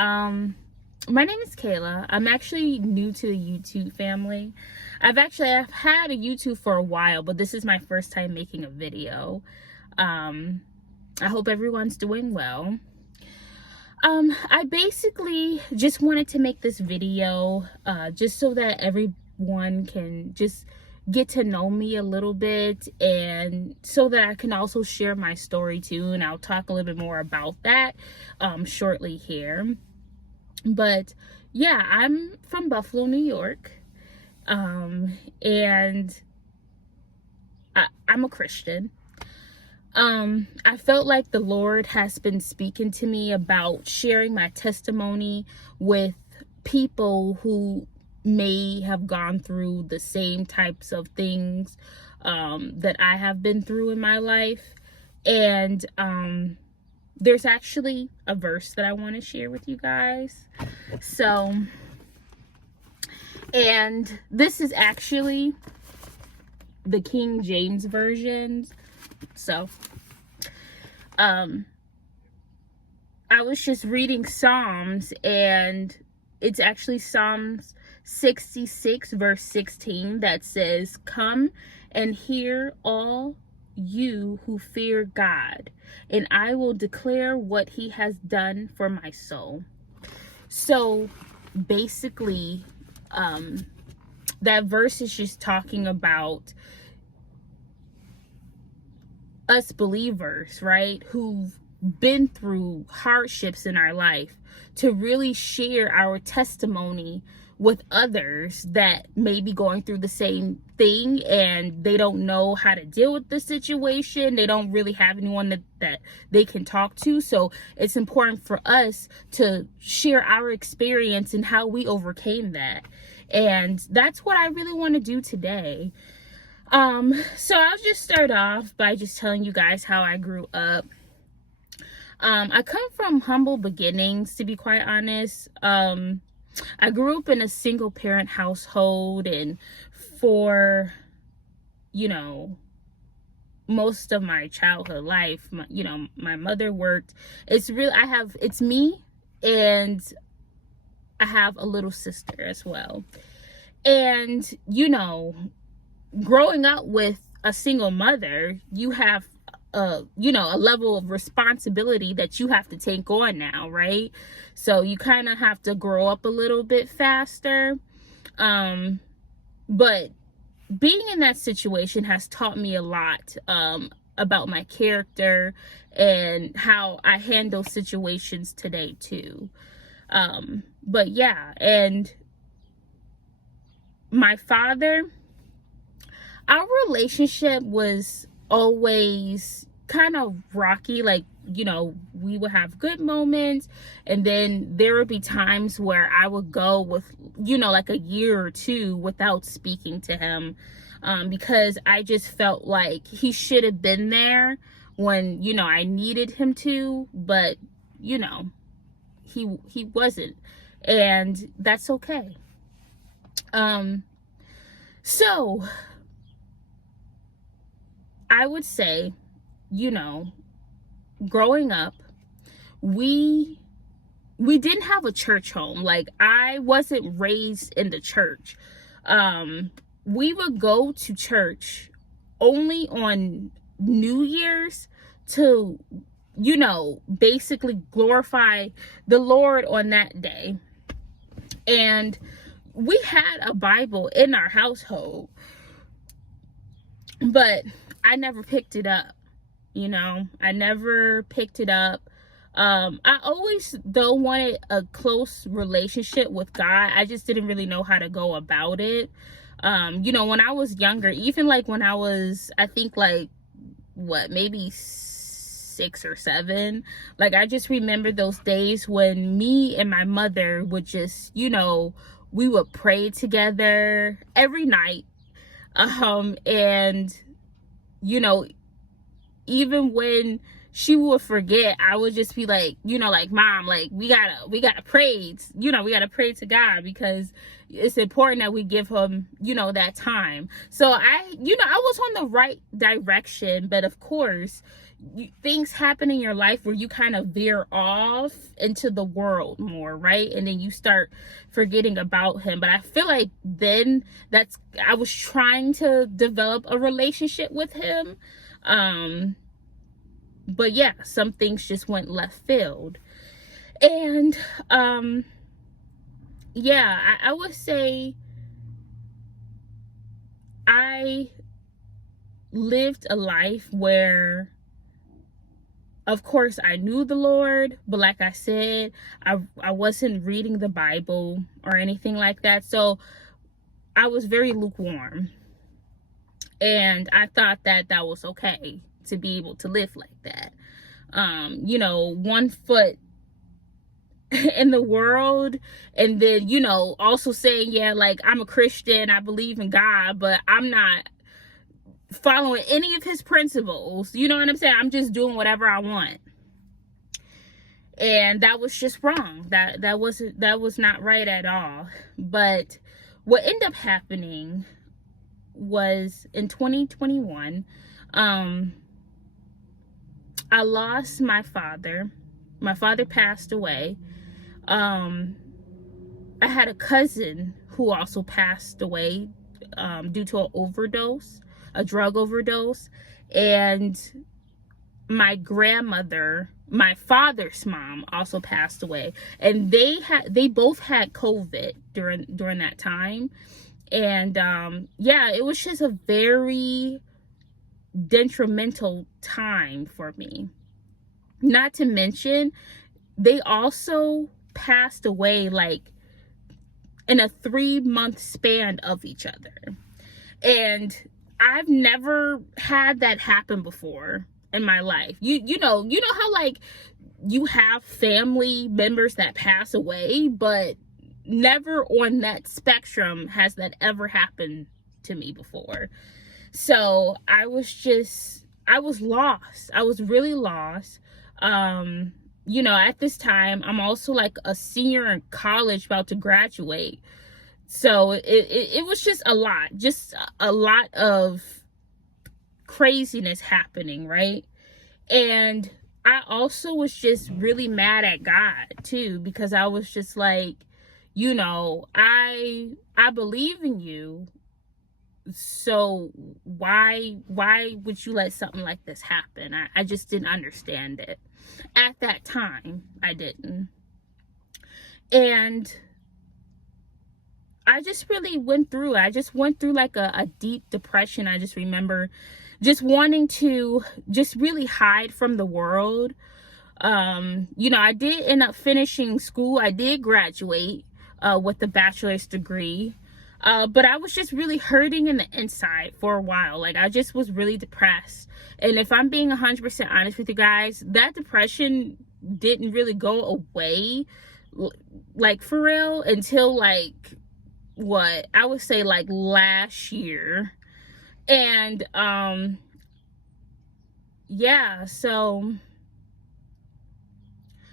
My name is Kayla. I'm actually new to the YouTube family. I've had a YouTube for a while, but this is my first time making a video. I hope everyone's doing well. I basically just wanted to make this video just so that everyone can just get to know me a little bit, and so that I can also share my story too, and I'll talk a little bit more about that shortly here. But yeah, I'm from Buffalo, New York, and I'm a Christian. I felt like the Lord has been speaking to me about sharing my testimony with people who may have gone through the same types of things that I have been through in my life. And there's actually a verse that I want to share with you guys. So, and this is actually the King James version. So, I was just reading Psalms, and it's actually Psalms 66 verse 16 that says, "Come and hear all you who fear God, and I will declare what he has done for my soul." So basically, that verse is just talking about us believers, right, who've been through hardships in our life, to really share our testimony with others that may be going through the same thing, and they don't know how to deal with the situation. They don't really have anyone that they can talk to. So it's important for us to share our experience and how we overcame that. And that's what I really want to do today. So I'll just start off by just telling you guys how I grew up. I come from humble beginnings, to be quite honest. I grew up in a single parent household, and for, most of my childhood life, my mother worked. It's me, and I have a little sister as well. And, growing up with a single mother, you have a level of responsibility that you have to take on now, right? So you kind of have to grow up a little bit faster. But being in that situation has taught me a lot about my character and how I handle situations today too. But yeah, and my father, our relationship was always kind of rocky. Like, we would have good moments, and then there would be times where I would go with, like a year or two without speaking to him, because I just felt like he should have been there when, I needed him to, but, he wasn't, and that's okay. So I would say, growing up, we didn't have a church home. Like, I wasn't raised in the church. We would go to church only on New Year's to, basically glorify the Lord on that day. And we had a Bible in our household, but I never picked it up. I never picked it up. I always, though, wanted a close relationship with God. I just didn't really know how to go about it. When I was younger, even like when I was, I think like, maybe 6 or 7, like, I just remember those days when me and my mother would just, we would pray together every night. And, even when she would forget, I would just be like, like, Mom, like, we gotta pray, we gotta pray to God, because it's important that we give him, that time. So I was on the right direction, but of course, things happen in your life where you kind of veer off into the world more, right? And then you start forgetting about him. But I feel like then I was trying to develop a relationship with him. But yeah, some things just went left field. And yeah, I would say I lived a life where, of course, I knew the Lord, but like I said, I wasn't reading the Bible or anything like that. So I was very lukewarm. And I thought that that was okay to be able to live like that. You know, 1 foot in the world, and then, you know, also saying, yeah, like, I'm a Christian, I believe in God, but I'm not following any of his principles. You know what I'm saying? I'm just doing whatever I want. And that was just wrong. That was not right at all. But what ended up happening was in 2021, I lost my father. My father passed away. I had a cousin who also passed away due to a drug overdose. And my grandmother, my father's mom, also passed away. And they both had COVID during that time. And yeah, it was just a very detrimental time for me. Not to mention, they also passed away like in a 3-month span of each other. And I've never had that happen before in my life. You know how like you have family members that pass away, but never on that spectrum has that ever happened to me before. So I was lost. I was really lost. You know, at this time, I'm also like a senior in college about to graduate. So it was just a lot of craziness happening, right? And I also was just really mad at God too, because I was just like, you know, I believe in you. So why would you let something like this happen? I just didn't understand it. At that time, I didn't. And I just really went through like a deep depression. I just remember just wanting to just really hide from the world. You know, I did end up finishing school. I did graduate with a bachelor's degree. But I was just really hurting in the inside for a while. Like, I just was really depressed. And if I'm being 100% honest with you guys, that depression didn't really go away, like, for real, until, like, what? I would say, like, last year. And, yeah, so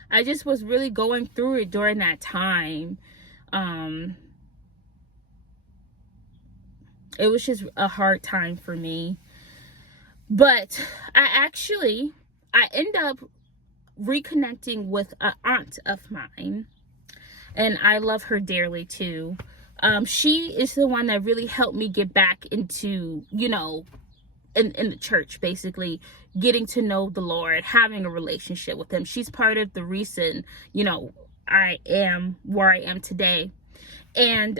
I just was really going through it during that time. It was just a hard time for me. But I end up reconnecting with an aunt of mine. And I love her dearly too. She is the one that really helped me get back into, you know, in the church, basically getting to know the Lord, having a relationship with him. She's part of the reason, you know, I am where I am today. And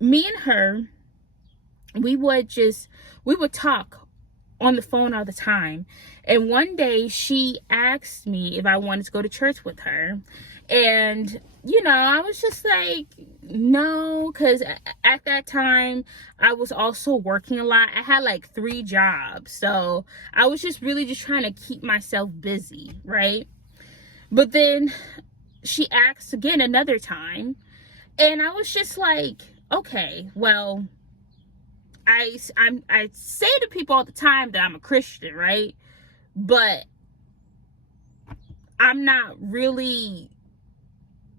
me and her, we would talk on the phone all the time. And one day she asked me if I wanted to go to church with her. And, you know, I was just like, no, because at that time I was also working a lot. I had like 3 jobs. So I was just really just trying to keep myself busy, right? But then she asked again another time. And I was just like, okay, well, I say to people all the time that I'm a Christian, right? But I'm not really,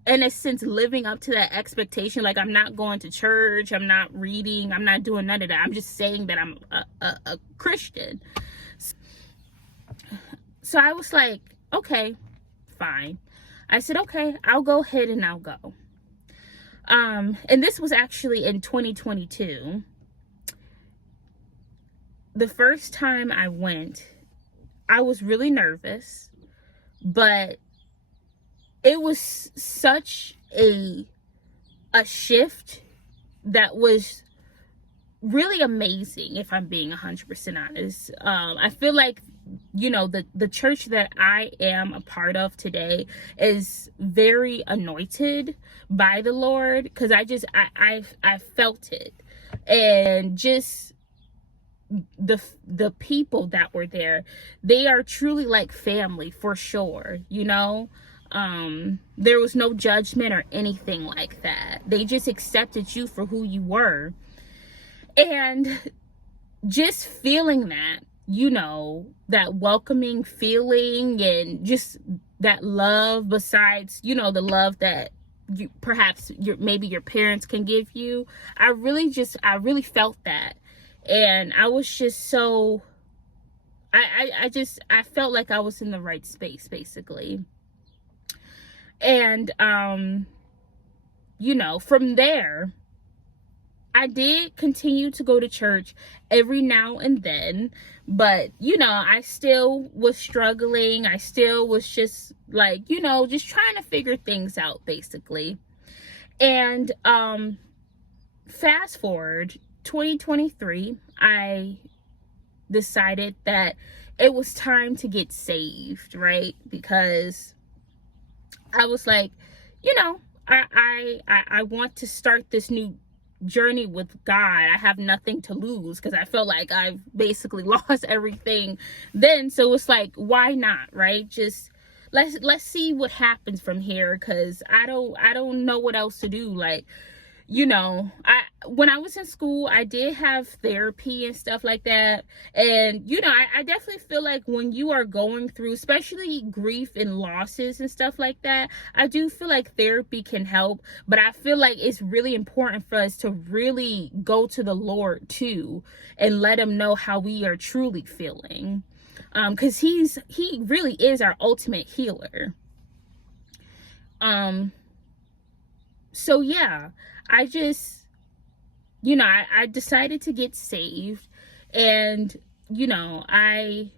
in a sense, living up to that expectation. Like, I'm not going to church, I'm not reading, I'm not doing none of that. I'm just saying that I'm a Christian. so I was like, okay, fine. I said, okay, I'll go ahead and I'll go. And this was actually in 2022. The first time I went, I was really nervous, but it was such a shift that was really amazing, if I'm being 100% honest. I feel like, you know, the church that I am a part of today is very anointed by the Lord, because I felt it. And just the people that were there, they are truly like family, for sure, you know. There was no judgment or anything like that. They just accepted you for who you were. And just feeling that, you know, that welcoming feeling, and just that love, besides, you know, the love that you perhaps maybe your parents can give you. I really felt that. And I was just so, I felt like I was in the right space, basically. And, you know, from there, I did continue to go to church every now and then, but, you know, I still was struggling. I still was just like, you know, just trying to figure things out, basically. And, fast forward 2023, I decided that it was time to get saved, right? Because I was like, you know, I want to start this new journey with God. I have nothing to lose, because I felt like I've basically lost everything then. So it's like, why not, right? Just let's see what happens from here, because I don't know what else to do. Like, you know, when I was in school, I did have therapy and stuff like that. And, you know, I definitely feel like when you are going through, especially grief and losses and stuff like that, I do feel like therapy can help. But I feel like it's really important for us to really go to the Lord too, and let him know how we are truly feeling. Because he really is our ultimate healer. So yeah, I just, you know, I decided to get saved. And, you know, I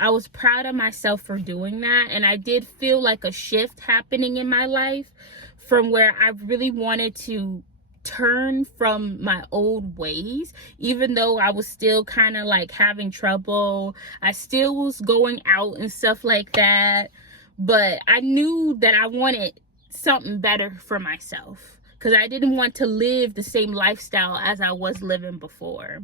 was proud of myself for doing that. And I did feel like a shift happening in my life, from where I really wanted to turn from my old ways. Even though I was still kind of like having trouble, I still was going out and stuff like that. But I knew that I wanted something better for myself, because I didn't want to live the same lifestyle as I was living before.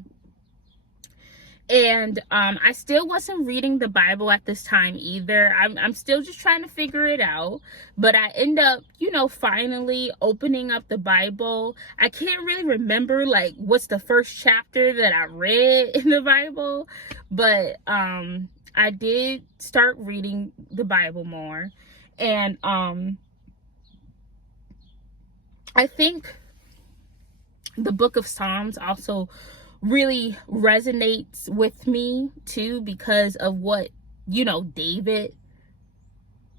And I still wasn't reading the Bible at this time either. I'm still just trying to figure it out. But I end up, you know, finally opening up the Bible. I can't really remember like what's the first chapter that I read in the Bible, but I did start reading the Bible more. And I think the book of Psalms also really resonates with me too, because of what, you know, David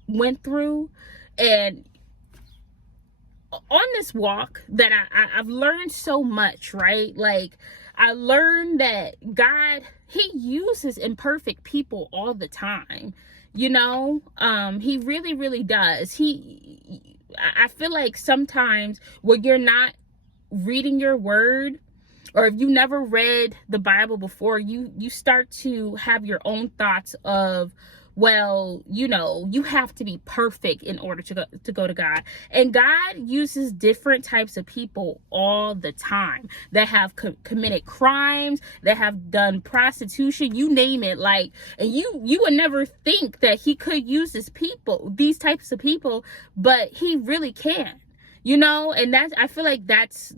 went through. And on this walk that I've learned so much, right? Like, I learned that God, he uses imperfect people all the time, you know. He really, really does. I feel like sometimes when you're not reading your word, or if you never read the Bible before, you start to have your own thoughts of, well, you know, you have to be perfect in order to go to God. And God uses different types of people all the time that have committed crimes, that have done prostitution, you name it. Like, and you would never think that he could use these types of people, but he really can, you know. And I feel like that's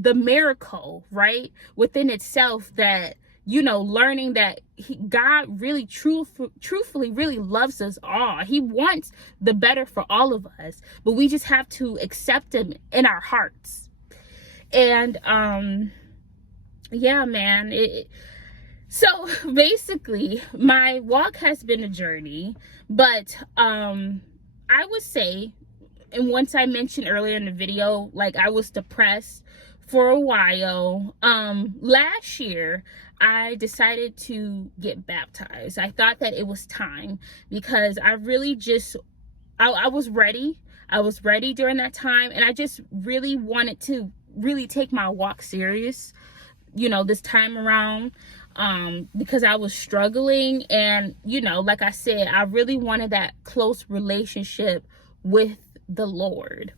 the miracle, right, within itself, that, you know, learning that God really truthfully really loves us all. He wants the better for all of us, but we just have to accept him in our hearts. And yeah, man, so basically my walk has been a journey, but I would say, and once I mentioned earlier in the video, like I was depressed for a while. Last year I decided to get baptized. I thought that it was time, because I really just I was ready. I was ready during that time, and I just really wanted to really take my walk serious, you know, this time around, because I was struggling. And, you know, like I said, I really wanted that close relationship with the Lord.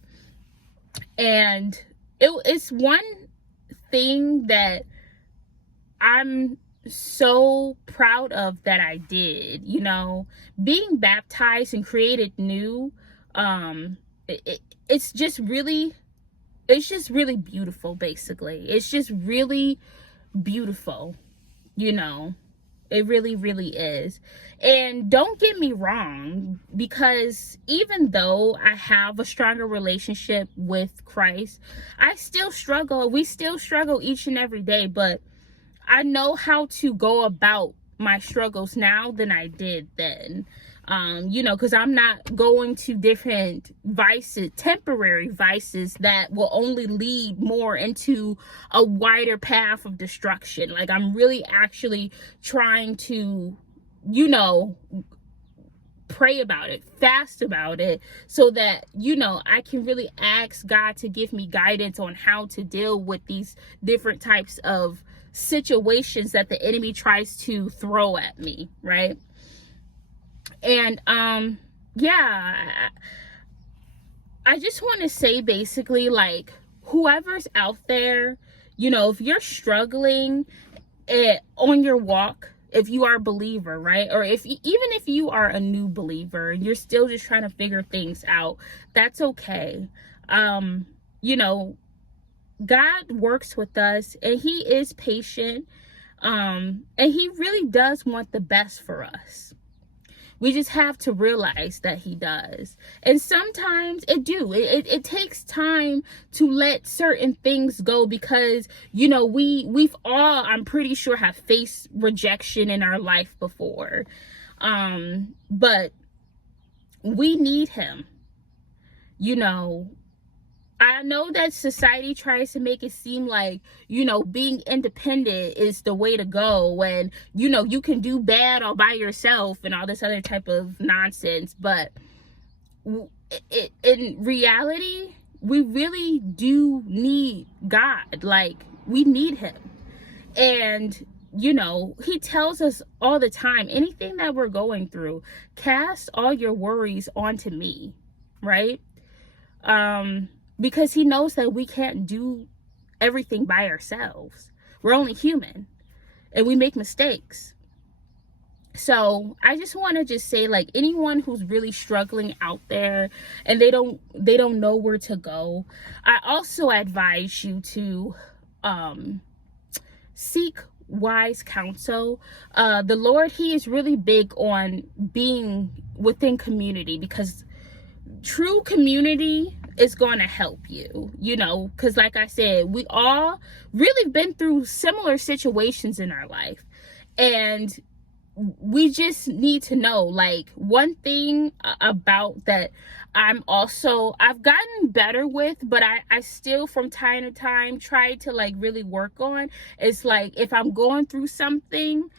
And it's one thing that I'm so proud of that I did, you know, being baptized and created new. It's just really beautiful. Basically, it's just really beautiful, you know. It really, really is. And don't get me wrong, because even though I have a stronger relationship with Christ, I still struggle. We still struggle each and every day, but I know how to go about my struggles now than I did then. You know, because I'm not going to different vices, temporary vices that will only lead more into a wider path of destruction. Like, I'm really actually trying to, you know, pray about it, fast about it, so that, you know, I can really ask God to give me guidance on how to deal with these different types of situations that the enemy tries to throw at me, right? And yeah, I just want to say, basically, like, whoever's out there, you know, if you're struggling on your walk, if you are a believer, right? Or even if you are a new believer and you're still just trying to figure things out, that's okay. You know, God works with us, and he is patient. And he really does want the best for us. We just have to realize that he does. And sometimes it takes time to let certain things go, because, you know, we've all, I'm pretty sure, have faced rejection in our life before. But we need him. You know, I know that society tries to make it seem like, you know, being independent is the way to go, and, you know, you can do bad all by yourself and all this other type of nonsense. But in reality, we really do need God. Like, we need him. And, you know, he tells us all the time, anything that we're going through, cast all your worries onto me, right? Because he knows that we can't do everything by ourselves. We're only human, and we make mistakes. So I just want to just say, like, anyone who's really struggling out there and they don't know where to go, I also advise you to seek wise counsel. The Lord, he is really big on being within community, because true community is going to help you, you know, because like I said, we all really been through similar situations in our life, and we just need to know, like, one thing about that I've gotten better with, but I still from time to time try to, like, really work on, is, like, if I'm going through something,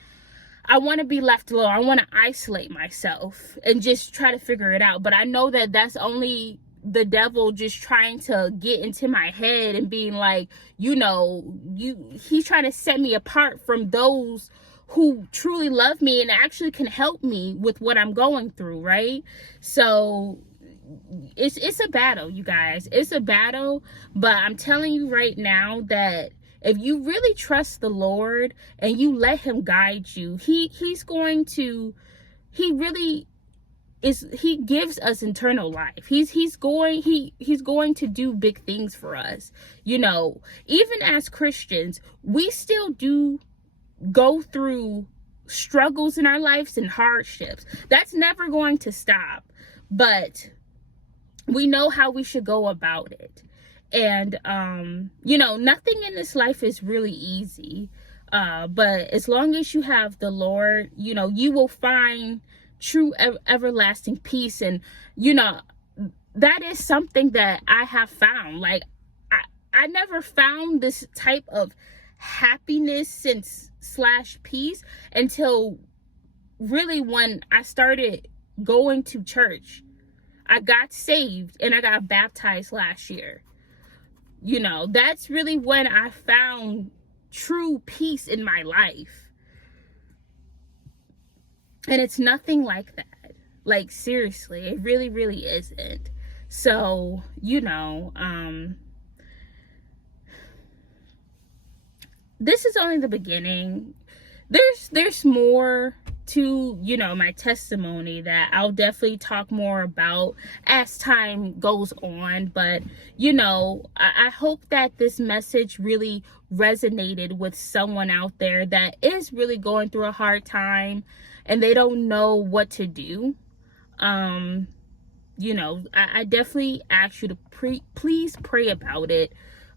I want to be left alone. I want to isolate myself and just try to figure it out. But I know that that's only the devil just trying to get into my head and being like, you know, he's trying to set me apart from those who truly love me and actually can help me with what I'm going through, right? So it's a battle, you guys. It's a battle, but I'm telling you right now that if you really trust the Lord and you let him guide you, he gives us eternal life. He's going to do big things for us. You know, even as Christians, we still do go through struggles in our lives and hardships. That's never going to stop, but we know how we should go about it. And nothing in this life is really easy, but as long as you have the Lord, you will find true everlasting peace. And that is something that I have found. Like, I never found this type of happiness / peace until really when I started going to church. I got saved and I got baptized last year. That's really when I found true peace in my life. And it's nothing like that. Like, seriously, it really, really isn't. So, this is only the beginning. There's more to, my testimony that I'll definitely talk more about as time goes on. But, I hope that this message really resonated with someone out there that is really going through a hard time and they don't know what to do. I definitely ask you to please pray about it,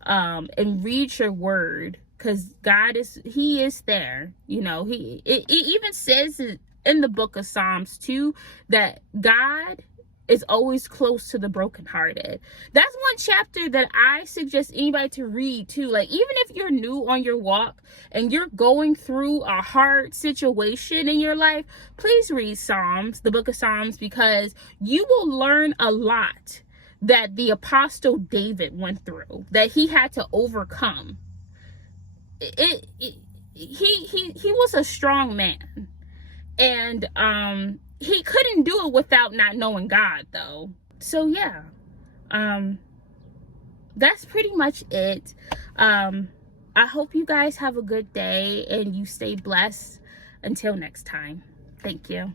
and read your word. Because God he is there. It even says in the book of Psalms too, that God is always close to the brokenhearted. That's one chapter that I suggest anybody to read too. Like, even if you're new on your walk and you're going through a hard situation in your life, please read Psalms, the book of Psalms, because you will learn a lot that the apostle David went through, that he had to overcome. He was a strong man, and he couldn't do it without not knowing God, though. So yeah, that's pretty much it. I hope you guys have a good day and you stay blessed. Until next time, thank you.